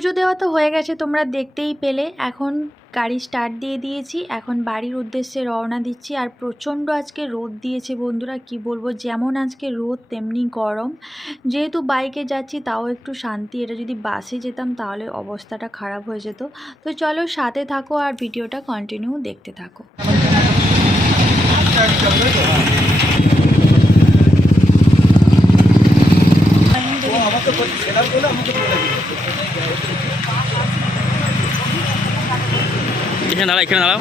পুজো দেওয়া তো হয়ে গেছে, তোমরা দেখতেই পেলে। এখন গাড়ি স্টার্ট দিয়ে দিয়েছি, এখন বাড়ির উদ্দেশ্যে রওনা দিচ্ছি। আর প্রচণ্ড আজকে রোদ দিয়েছে বন্ধুরা, কি বলবো, যেমন আজকে রোদ তেমনি গরম। যেহেতু বাইকে যাচ্ছি তাও একটু শান্তি, এটা যদি বাসে যেতাম তাহলে অবস্থাটা খারাপ হয়ে যেত। তো চলো সাথে থাকো আর ভিডিওটা কন্টিনিউ দেখতে থাকো। এখানে দাঁড়াও, এখানে দাঁড়াও।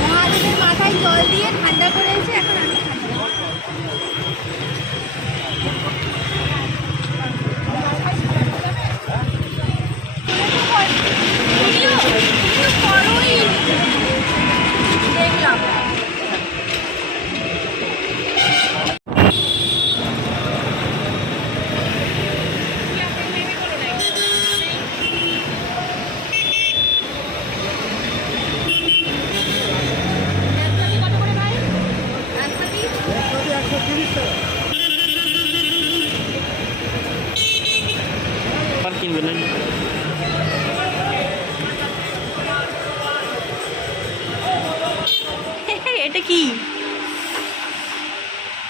মহাদেবের মাথায় জল দিয়ে ঠান্ডা করেছে, এখন আমি দেখলাম। কিনবেন না? এটা কি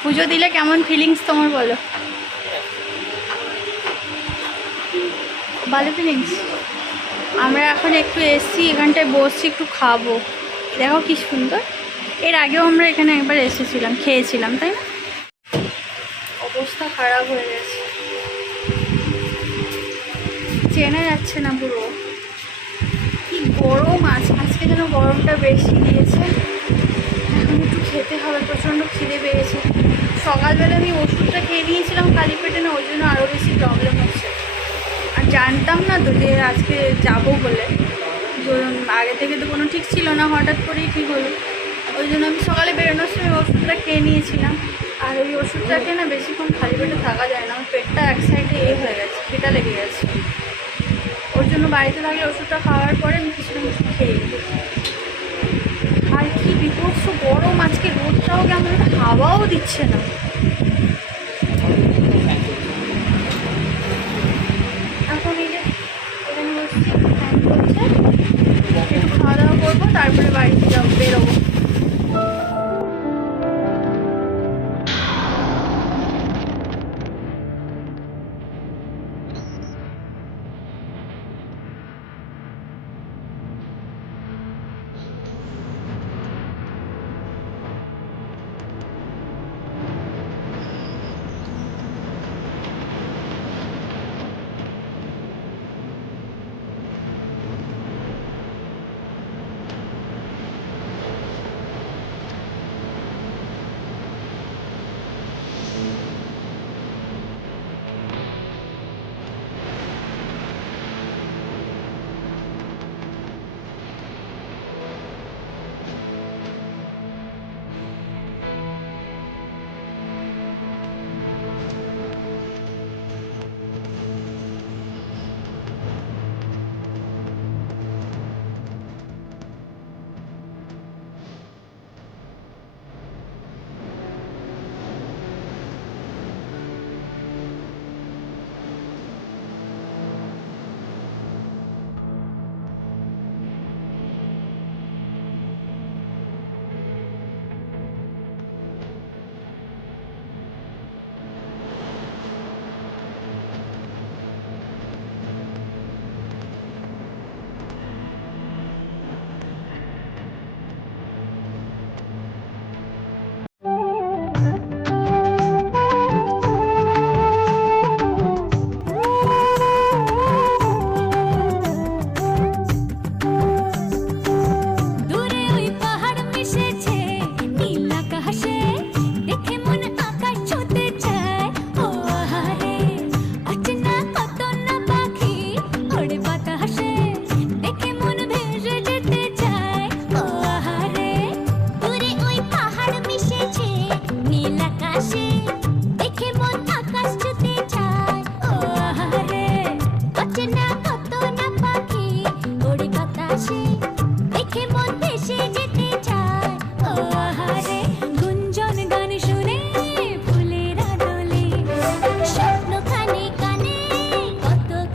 পুজো দিলে কেমন ফিলিংস তোমার বলো? ভালো ফিলিংস। আমরা এখন একটু এসছি, এখানটায় বসছি, একটু খাবো। দেখো কি সুন্দর। এর আগেও আমরা এখানে একবার এসেছিলাম, খেয়েছিলাম, তাই না? অবস্থা খারাপ হয়ে গেছে, চেনা যাচ্ছে না পুরো। কি গরম আজকে যেন গরমটা বেশি দিয়েছে। এখন একটু খেতে হবে, প্রচণ্ড খিদে পেয়েছে। সকালবেলা আমি ওষুধটা খেয়ে নিয়েছিলাম খালি পেটে, না ওই জন্য আরও বেশি প্রবলেম হচ্ছে। আর জানতাম না তো যে আজকে যাবো বলে, আগে থেকে তো কোনো ঠিক ছিল না, হঠাৎ করেই ঠিক হলো। ওই জন্য আমি সকালে বেরোনোর সময় ওষুধটা খেয়ে নিয়েছিলাম। আর ওই ওষুধটা খেয়ে না বেশিক্ষণ খালি পেটে থাকা যায় না, আমার পেটটা এক সাইডে হয়ে গেছে, খিদা লেগে গেছে। ওর জন্য বাড়িতে থাকলে ওষুধটা খাওয়ার পরে আমি কিছুটা খেয়ে নিই। আর কি বিভৎস গরম আজকে, রোদটাও কেমন, হাওয়াও দিচ্ছে না। এখন এই যে এখানে বসছি, ফ্যান চলছে, একটু খাওয়া দাওয়া করবো, তারপরে বাড়িতে বেরোবো।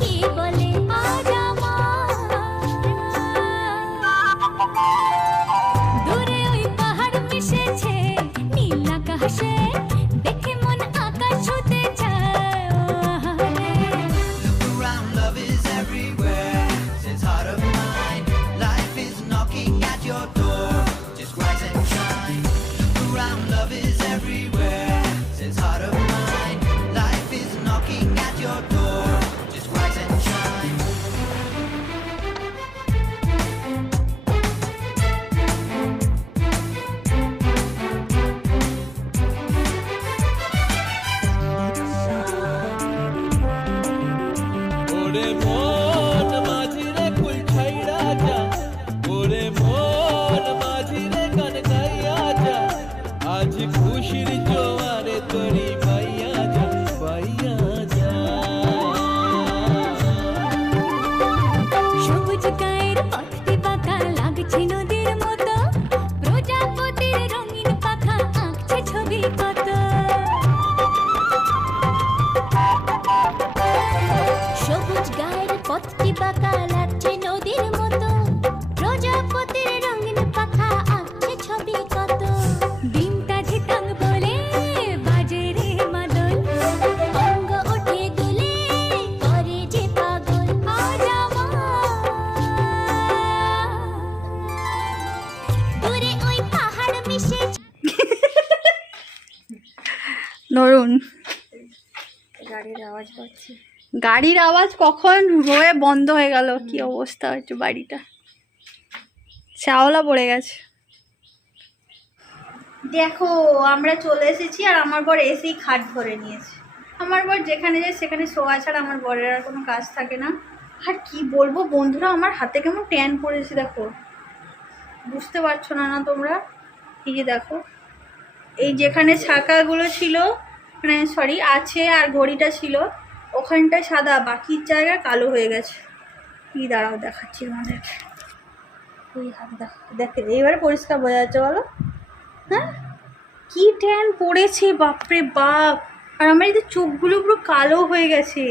কি মন মাঝিরে কুল ছাইড়া যা, ওরে মন মাঝিরে গান গাইয়া যা, আজ খুশির জোয়ারে তোরি পাইয়া যা, পাইয়া যা। সবুজ গায়ের পথটি বাঁকা লাগছে নদীর মতো, প্রজাপতির রঙিন পাখা আঁকছে ছবি কত। সবুজ গায়ের পথটি বাঁকা লাগছে নদীর মতো, প্রজাপতির রঙিন পাখা আঁকছে ছবি কত। ডিমটা ঝিটাং বলে বাজে রে মাদল, অঙ্গ ওঠে দুলে করে যে পাগল। আজ দূরে ওই পাহাড় মিশে ধরুন গাড়ির আওয়াজ পাচ্ছি। গাড়ির আওয়াজ কখন হয়ে বন্ধ হয়ে গেল, কি অবস্থা হচ্ছে বাড়িটা, শ্যাওলা পড়ে গেছে। দেখো আমরা চলে এসেছি আর আমার বর এসেই খাট ধরে নিয়েছে। আমার বর যেখানে যায় সেখানে শোয়া ছাড়া আমার বরের আর কোনো কাজ থাকে না। আর কি বলবো বন্ধুরা, আমার হাতে কেমন ট্যান পড়েছে দেখো, বুঝতে পারছো না না তোমরা? এই যে দেখো, এই যেখানে ছাকাগুলো ছিল মানে সরি আছে আর ঘড়িটা ছিল ওখানটায় সাদা, বাকির জায়গায় কালো হয়ে গেছে। কি দাঁড়াও দেখাচ্ছি তোমাদেরকে, এই হাত দেখো, দেখে এইবারে পরিষ্কার বোঝা যাচ্ছে বলো? হ্যাঁ কি ট্যান পড়েছে বাপরে বাপ, আর আমার এই যে চোখগুলো পুরো কালো হয়ে গেছে।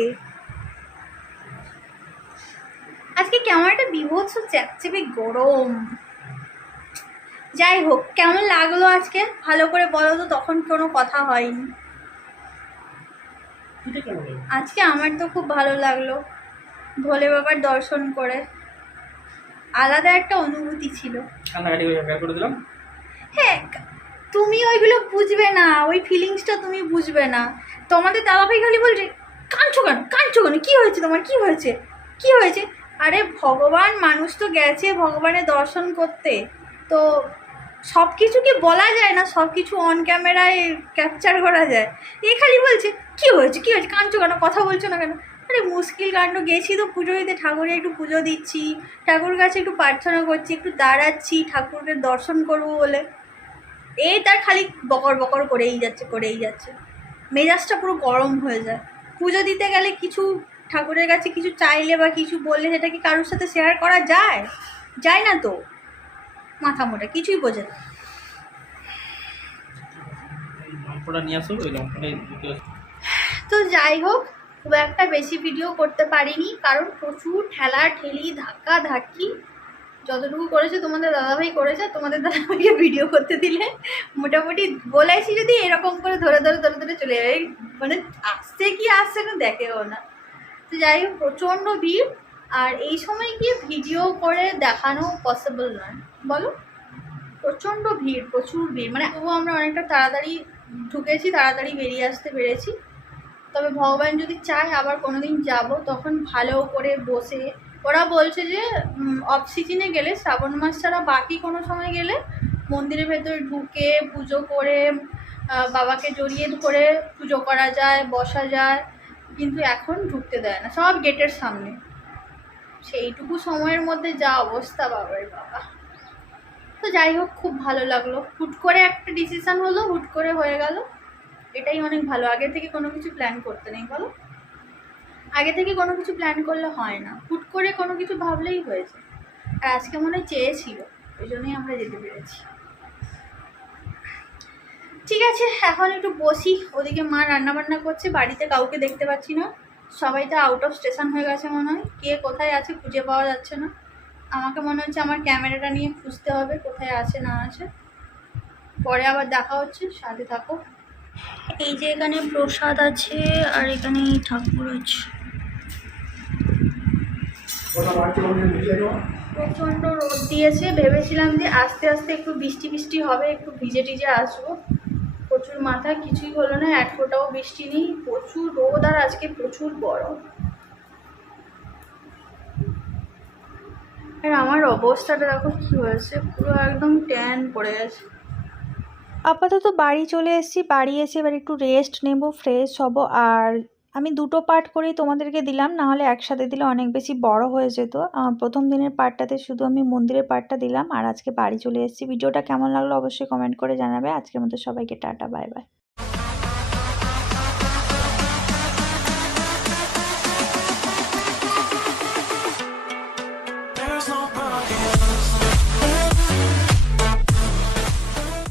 আজকে কেমন একটা বিভৎস চ্যাপচ্যাপে গরম। যাই হোক, কেমন লাগলো আজকে ভালো করে বলো তো, তখন কোনো কথা হয়নি। আজকে আমার তো খুব ভালো লাগলো ভোলে বাবার দর্শন করে, আলাদা একটা অনুভূতি ছিল। হ্যাঁ তুমি ওইগুলো বুঝবে না, ওই ফিলিংসটা তুমি বুঝবে না। তোমাদের দাদাভাই খালি বলছে কাঁদছো কেন, কাঁদছো কেন, কী হয়েছে তোমার, কী হয়েছে, কী হয়েছে? আরে ভগবান, মানুষ তো গেছে ভগবানের দর্শন করতে, তো সব কিছু কি বলা যায় না, সব কিছু অন ক্যামেরায় ক্যাপচার করা যায়। এ খালি বলছে কী হয়েছে, কী হয়েছে, কাঁদছো কেন, কথা বলছো না কেন? আরে মুশকিল কাণ্ড, গেছি তো পুজো দিতে, ঠাকুরে একটু পুজো দিচ্ছি, ঠাকুরের কাছে একটু প্রার্থনা করছি, একটু দাঁড়াচ্ছি ঠাকুরকে দর্শন করবো বলে। এই তার খালি বকর বকর করেই যাচ্ছে, মেজাজটা পুরো গরম হয়ে যায়। পুজো দিতে গেলে কিছু ঠাকুরের কাছে কিছু চাইলে বা কিছু বললে সেটা কি কারোর সাথে শেয়ার করা যায়? যায় না তো, মাথা মোটা কিছুই বোঝে না। তো যাই হোক, খুব একটা বেশি ভিডিও করতে পারিনি কারণ প্রচুর ঠেলা ঠেলি ধাক্কা ধাক্কি, যতটুকু করেছে তোমাদের দাদাভাই করেছে। তোমাদের দাদাভাইকে ভিডিও করতে দিলে মোটামুটি বলেছি যদি এরকম করে ধরে ধরে ধরে ধরে চলে যাবে, মানে আসছে কি আসছে না দেখেও না। তো যাই হোক, প্রচণ্ড ভিড়, আর এই সময় গিয়ে ভিডিও করে দেখানো পসিবল নয় বলো, প্রচণ্ড ভিড়, প্রচুর ভিড়। মানে তবুও আমরা অনেকটা তাড়াতাড়ি ঢুকেছি, তাড়াতাড়ি বেরিয়ে আসতে পেরেছি। তবে ভগবান যদি চায় আবার কোনো দিন যাবো, তখন ভালো করে বসে, ওরা বলছে যে অফ সিজনে গেলে, শ্রাবণ মাস ছাড়া বাকি কোনো সময় গেলে মন্দিরের ভেতর ঢুকে পুজো করে বাবাকে জড়িয়ে ধরে পুজো করা যায়, বসা যায়, কিন্তু এখন ঢুকতে দেয় না, সব গেটের সামনে। সেইটুকু সময়ের মধ্যে যা অবস্থা বাবার বাবা। তো যাই হোক, খুব ভালো লাগলো, হুট করে একটা ডিসিশান হলো, হুট করে হয়ে গেল, এটাই অনেক ভালো। আগে থেকে কোনো কিছু প্ল্যান করতে নেই বলো, আগে থেকে কোনো কিছু প্ল্যান করলে হয় না, হুট করে কোনো কিছু ভাবলেই হয়েছে। আর আজকে মনে চেয়েছিল, ওই জন্যই আমরা যেতে পেরেছি। ঠিক আছে, এখন একটু বসি, ওদিকে মা রান্নাবান্না করছে, বাড়িতে কাউকে দেখতে পাচ্ছি না, সবাই তো আউট অফ স্টেশন হয়ে গেছে মনে হয়, কে কোথায় আছে খুঁজে পাওয়া যাচ্ছে না। আমাকে মনে হচ্ছে আমার ক্যামেরাটা নিয়ে খুঁজতে হবে কোথায় আছে না আছে, পরে আবার দেখা হচ্ছে, সাথে থাকো। এই যে এখানে প্রসাদ আছে আর এখানে ঠাকুর আছে। প্রচণ্ড রোদ দিয়েছে, ভেবেছিলাম যে আস্তে আস্তে একটু বৃষ্টি বৃষ্টি হবে, একটু ভিজে টিজে আসবো, প্রচুর মাথা, কিছুই হলো না, এক ফোঁটাও বৃষ্টি নেই, প্রচুর রোদ আর আজকে প্রচুর গরম। আর আমার অবস্থাটা দেখো কি হয়েছে, পুরো একদম ট্যান পড়ে গেছে। আপাতত বাড়ি চলে এসেছি, বাড়ি এসে এবার একটু রেস্ট নেব, ফ্রেশ হব, আর আমি দুটো পার্ট করেই তোমাদেরকে দিলাম, না হলে একসাথে দিলে অনেক বেশি বড় হয়ে যেত। প্রথম দিনের পার্টটাতে শুধু আমি মন্দিরের পার্টটা দিলাম, আর আজকে বাড়ি চলে এসেছি। ভিডিওটা কেমন লাগলো অবশ্যই কমেন্ট করে জানাবে। আজকের মতো সবাইকে tata, bye bye. There's no bugging